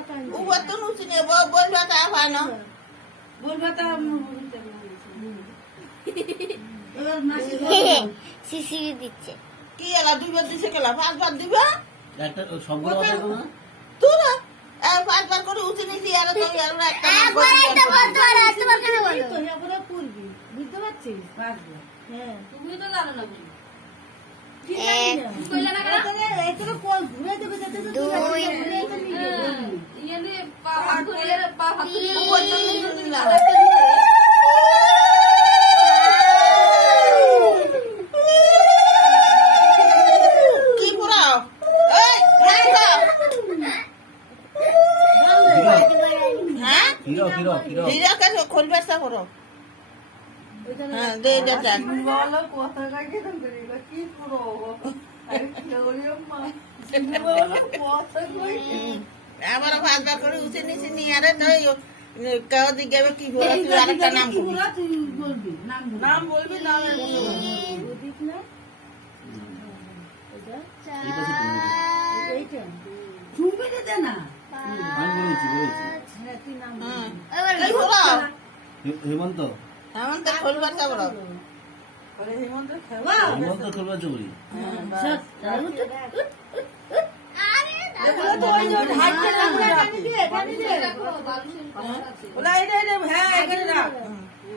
উপর তো নুচি নেই বলবা তা ভালো শিশির দিচ্ছে কি এলা দুইবার দিছে কেলা পাঁচবার দিবা একটা সবগুলো কথা বলো না তোরা পাঁচবার করে উঠে নিছি আর তো আর একটা একবার একটা বলতে পারো একবার কেন বলো তো এবারে পড়বি বুঝতে পারছিস পাঁচবার হ্যাঁ তুমি তো জানো না বলি এক এখানে কল ঘুরে দেবে যাতে তো তুই দুই ইয়ে দিয়ে পা হাত ধরে পা হাত ধরে উপর তো নুচি দিলা কি পুরাও এই রাখো হ্যাঁ হিরো হিরো হিরো হীরা কে খুলবে সা করো হ্যাঁ দে দে দে আবার পাঁচবার করে উঠে নিছি নিয়ে আরে তো কেউ দিকে কি বলো তুই আরেকটা নাম করবি তুই বলবি নাম বলবি নাম বলবি না বুঝিস না এই পাশে তুমি বলো। এইটা শুনবি দে না আমি বলেছি হ্যাঁ তুই নাম হ্যাঁ এবার কি পুরাও হেমন্ত এমন তো খুলবার সা বলো হেমন্ত খেলবার চুরি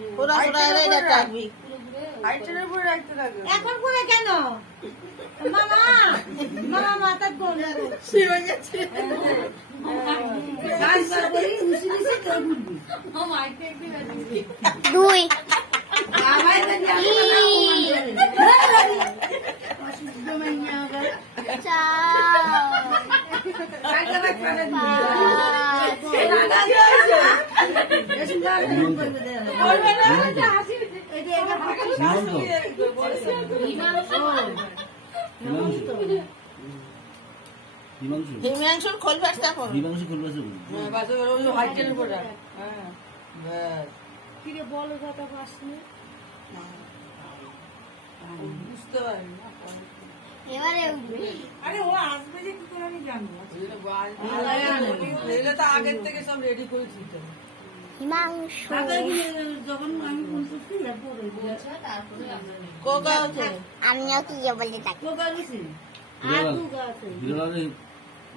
পুরা পুরা এটা রাখবি এখন করে কেন মামা মামা মাথা গোল দুই হেমন্ত হিমাংশু হিমাংশুর খুলবার সা করো হিমাংশু খেলবার চুরি কিরে বলো কথা পাসনি এবারে উঠবে আরে ও আসবে যে কি করে আমি জানবো হিমাংশু যখন আমি ফোন করছি পরে কোকা আছে আমিও কি বলতে থাকি কোকা গেছি হিরোলালে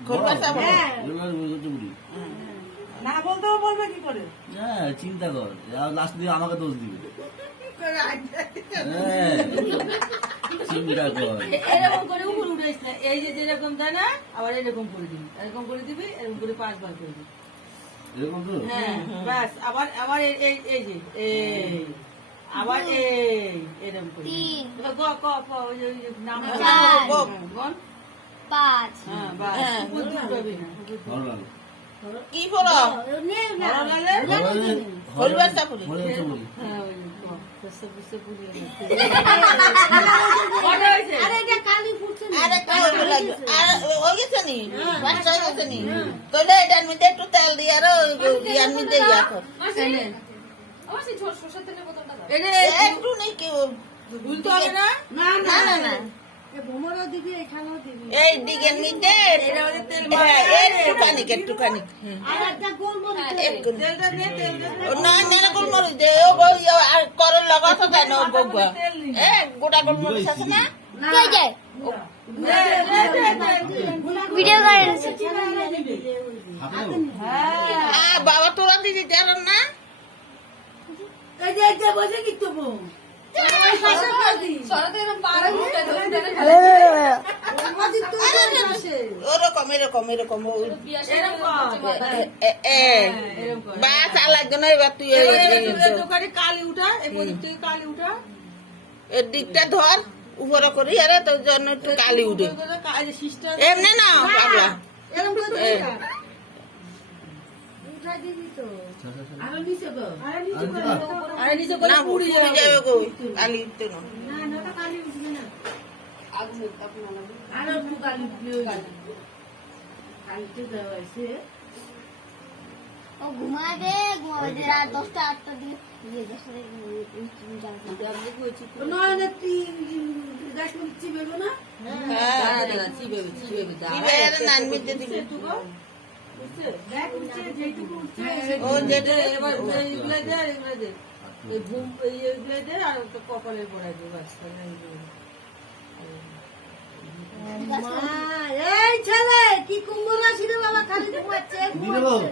খুলবার সা বলো হিরোলালে বলতে চুরি না বলতেও বলবে কি করে হ্যাঁ চিন্তা কর লাস্ট দিয়ে আমাকে দোষ দিবে হ্যাঁ চিন্তা কর এরকম করে উপর উঠে আসলে এই যে যেরকম তাই না আবার এরকম করে দিবি এরকম করে দিবি এরকম করে পাঁচবার করে দিবি এরকম তো হ্যাঁ ব্যাস আবার আবার এই যে এই আবার এই এরকম করে তিন। ক ক ক ওই যে নাম চার। গন পাঁচ হ্যাঁ বাস হ্যাঁ। উপর দিয়ে উঠাবি না হিরোলালে কি পুরাও হিরোলালে খুলবার সা করি মনে হচ্ছে বলি হ্যাঁ ওই ক সব সব বুঝিয়ে আরে এটা কালি ফুটছে না আরেকটা হইব লাগবে আর ওই গেছে নি বাচ্চা হয়ে গেছে নি তাহলে এটার মধ্যে একটু তেল দিয়ে আর ইয়ার মধ্যে ইয়া কর আমার সেই সরষের তেলের বোতলটা দাও একটু নেই কেউ ভুলতে হবে না না না না না ভোমরও দিবি এখানেও দিবি এই দিকের মধ্যে এটা ওদের তেল হ্যাঁ, একটুখানি একটুখানি আর একটা গোল মরিচ একটু তেলটা নে তেলটা না নেনা গোলমরিচ দে ও বই আর করল লাগাছ কেন বগুয়া এ গোটা গোলমরিচ আছে না কে যায় ভিডিও করেন হাতে দেবো আ বাবা তোরা দিদি জানেন না এই যে এটা বসে কি তো বউ সরাতে এরকম পাড়া ঘুরতে আমাদের তো আসে ওরকম এরকম এরকম বাস আর লাগবে না এবার তুই দোকানে কালি উঠা এই প্রদীপ থেকে কালি উঠা এর দিকটা ধর উপরে করি আরে তোর জন্য একটু কালি উঠে সিস্টার এমনি না পাগলা এরকম করে এ, উঠা দিবি তো আরে নিচে গো আরে নিচে আরে গো আরে নিচে করে না পুড়ে পুড়ে যাবে যাবে গো কালি উঠতে না না না ওটা কালি উঠবে না আগুন আপনার আর একটু কালি উঠবে কালিতে দেওয়া আছে ও ঘুমাবে রাত 10টা 8টার দিকে 10টা নয় না তিন গাছ মিষ্টি বেরো না হ্যাঁ চিবে চিবে কি বের নান মিটে দিবি বুঝছে? দেখ উঠছে, যেটুকু উঠছে, ও যেটা এবার এইগুলো দে আর এগুলো দে। এই ঘুম এইগুলো দে আর একটা কপালের গোড়ায় দে, ব্যাস, তাহলে এইগুলো। মা, এই ছেলে কি কুম্ভল রাশি রে বাবা, খালি ঘুমাচ্ছে ঘুমাচ্ছে।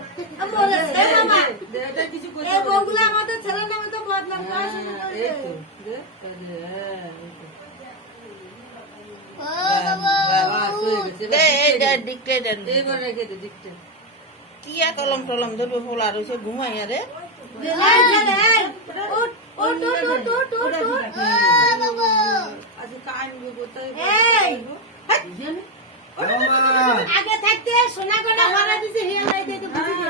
মরেছে বাবা, দে, এটা কিছু করতে এই হবে না। বউগুলো আমাদের ছেলের নামে তো বদনাম করা শুরু হ্যাঁ, করেছে। এই তো, দে, দে, হ্যাঁ, এই তো। ও বাবা বাস, হয়ে গেছে, এবার দে dictate এটা দে। ডিক্টেটেড এইবার রেখে দে, dictate। কি আর কলম টলম ধরবে ফোলা রয়েছে ঘুমাইয়া রে এই ছেলে, এই, উঠ, উঠ, উঠ, উঠ, উঠ, উঠ, উঠ। ও বাবা আচ্ছা, কানবো কোথায়? এই, ও মা, আগে থাকতে সোনা গয়না ভরা দিছে